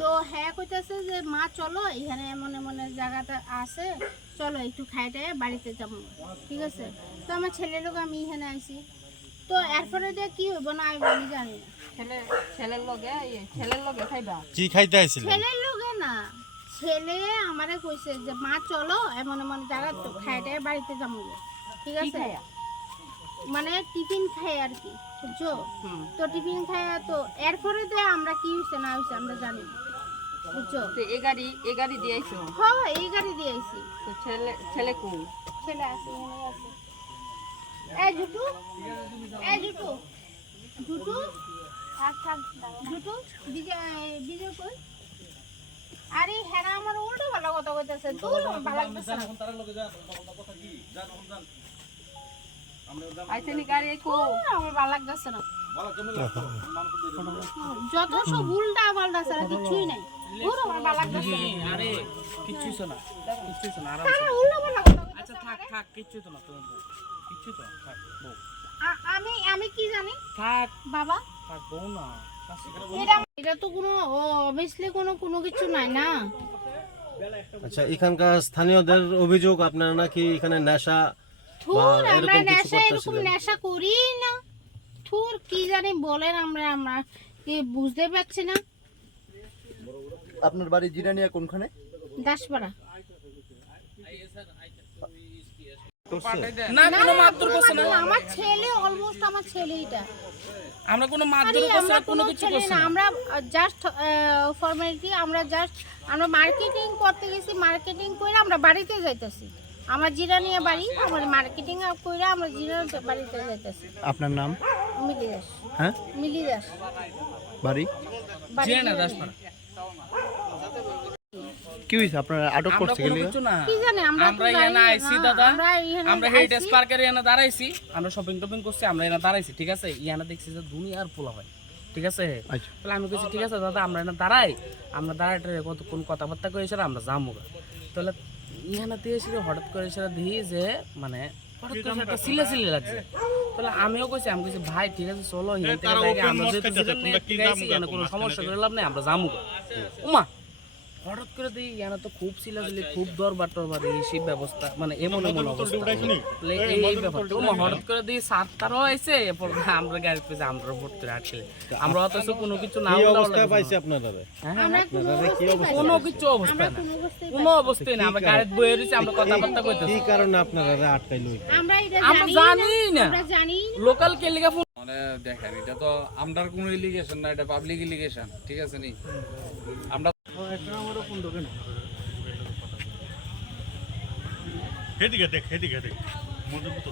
তো হ্যাঁ কইতাছে যে মা চলো এখানে এমন এমন জায়গাটা আছে চলো একটু খাইটে বাড়িতে যাব। ঠিক আছে? তো আমার ছেলের লোক আমি এখানে আইছি। তো এরপরে দিয়ে কি হইব না আমি জানি না। ছেলে ছেলের লগে ছেলের লগে খাইবা? কি খাইতে আইছিলেন? ছেলের লোকে না। ছেলে আমারে কইছে যে মা চলো এমন এমন জায়গা তো খাইটে বাড়িতে যাব। ঠিক আছে? মানে টিফিন খাই আর কি বুঝছ? তো টিফিন খাই তো এরপরে দিয়ে আমরা কি হইছে না হইছে আমরা জানি না। বুঝছ? তো এ গাড়ি এ গাড়ি দিয়েছ? হ্যাঁ এই গাড়ি দিয়ে আইছি তো ছেলে ছেলে কোন? ছেলে আছে এখানে আছে। এই জুটু এই জুটু জুটু থাক থাক জুটু বিজয় বিজয় কই? আরে হ্যাঁ আমার উল্টো ভালো কথা কইতেছে তুই ভালো লাগতেছে না আইছে নি। গাড়ি কো আমার ভালো লাগতেছে না। যত সব উল্টা পাল্টা ছাড়া কিছুই নাই। আরে কিচ্ছু কিচ্ছু। আচ্ছা থাক থাক কিচ্ছু তো না তুমি কিচ্ছু তো থাক আমি আমি কি জানি? থাক। বাবা? থাক বউ না এটা এটা তো কোনো অবভিয়াসলি কোনো কোনো কিছু নাই না। আচ্ছা এখানকার স্থানীয়দের অভিযোগ আপনারা নাকি এখানে নেশা বা এরকম কিছু নেশা এরকম করতেছিলেন। নেশা করি না। থুর কি জানি বলেন আমরা আমরা কি বুঝতে পারছি না। আপনার বাড়ি জিরানিয়া কোনখানে? দাসপাড়া। না কোনো মারধর করছে না আমার ছেলে অলমোস্ট আমার ছেলে এটা আমরা কোনো আরে মারধর করছে না কোনো কিছু করছে না আমরা জাস্ট ফর্মালিটি আমরা জাস্ট আমরা মার্কেটিং করতে গেছি মার্কেটিং করে আমরা বাড়িতে যাইতেছি। আমার জিরানিয়া বাড়ি আমার মার্কেটিং করে আমরা জিরানিয়া বাড়িতে যাইতেছি। আপনার নাম? হ্যাঁ? বাড়ি? কি আপনারা আটক আমরা করছে কোনো গেলে? কি জানি আমরা আমরা এখানে আইছি দাদা। আমরা এখানে আমরা হেরিটেজ পার্কের এখানে দাঁড়াইছি। আমরা শপিং টপিং করছি আমরা এখানে দাঁড়াইছি ঠিক আছে? ইয়ানা দেখছি যে দুনিয়ার পোলা হয় ঠিক আছে? আচ্ছা। তাহলে আমি বলছি ঠিক আছে দাদা আমরা এখানে দাঁড়াই। আমরা দাঁড়াইতে কতক্ষণ কথাবার্তা করে আমরা যাব। তাহলে ইহানা দিয়ে এসে হঠাৎ করে দিই যে মানে হঠাৎ করে একটা সিলে সিলে লাগছে। তাহলে আমিও কইছি আমি কইছি ভাই ঠিক আছে চলো হিন্দি আমরা আইছি, এখানে কোনো সমস্যা করে লাভ নাই আমরা যামু উমা হঠাৎ করে দিই ইয়ানা তো খুব সিলাসিলি খুব দরবার টরবার এই সেই ব্যবস্থা মানে এমন এমন অবস্থা। এই ব্যাপার হঠাৎ করে দিই সাত তারও আইছে এরপর আমরা গাড়ি পেয়েছে আমরা ভর্তি রাখছি আমরা অথচ কোনো কিছু না কি বলে পাইছে আপনারা হ্যাঁ, কোনো। কিছু অবস্থা না। কোনো অবস্থায় না। আমরা গাড়ি বয়ে রয়েছি আমরা কথাবার্তা কি কারণে আপনারা আটকাইলো আমরা আমরা জানি জানি না। লোকাল কে লিগা ফোন মানে দেখেন এটা তো আমরার কোনো ইলিগেশন না এটা পাবলিক ইলিগেশন ঠিক আছে নি? আমরা এদিকে দেখ খেতে দেখ। মধ্যে মতো।